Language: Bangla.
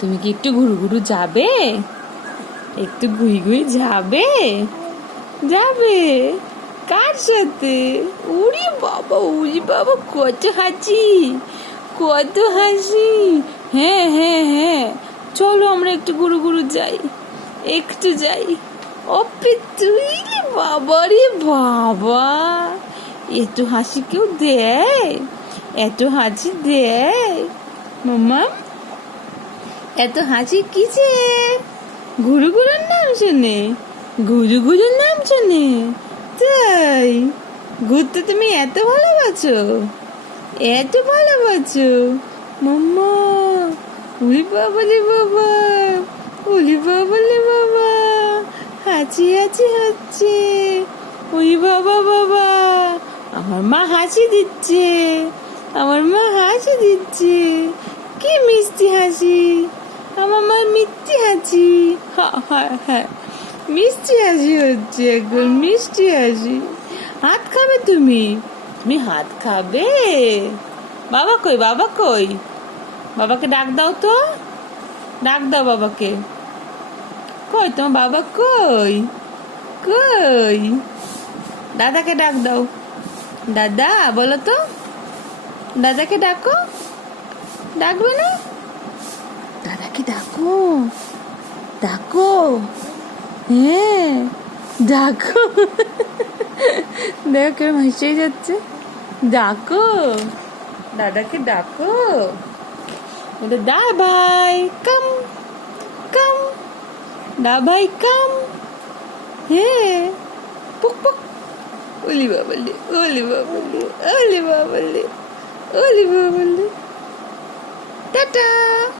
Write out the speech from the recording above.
তুমি কি একটু ঘুরু ঘুরু যাবে? একটু ঘুই ঘুই যাবে? যাবে কার সাথে? উড়ি বাবা, উড়ি বাবা, কত হাসি, কত হাসি। হ্যাঁ হ্যাঁ হ্যাঁ, চলো আমরা একটু ঘুরু ঘুরু যাই, একটু যাই। অপি তুই বাবা রে বাবা, এত হাসি কেউ দেয়? এত হাসি দেয় মাম্মা? এত হাসি কিসে? ঘুরু ঘুরুর নাম শুনে? ঘুরু ঘুরুর নাম শুনে? তাই ঘুরতে তুমি এত ভালোবাসো? এত ভালোবাসো মাম্মা? উলি বাবা রে বাবা, উলি বাবা রে বাবা, হাঁচি হাঁচি হচ্ছে। ওই বাবা বাবা, আমার মা হাসি দিচ্ছে, আমার মা হাসি দিচ্ছে। কি মিষ্টি হাসি, আমার মা মিষ্টি হাসি। হ্যাঁ হ্যাঁ, মিষ্টি হাসি হচ্ছে, একদম মিষ্টি হাসি। হাত খাবে তুমি? তুমি হাত খাবে? বাবা কই, বাবা কই? বাবাকে ডাক দাও তো, ডাক দাও বাবাকে। কই তোমার বাবা কই? কই? দাদাকে ডাক দাও। দাদা বলো তো, দাদাকে ডাকো। ডাকবে না? দাদাকে ডাকো, ডাকো। হ্যাঁ ডাকো। দেখো কেমন হেসে যাচ্ছে। ডাকো, দাদাকে ডাকো। দা ভাই কাম, কাম, দা ভাই কাম। হ্যাঁ পুক পুক। ওলি বাবলে, ওলি বাবলে, ওলি বাবলে, ওলি বাবলে। টাটা।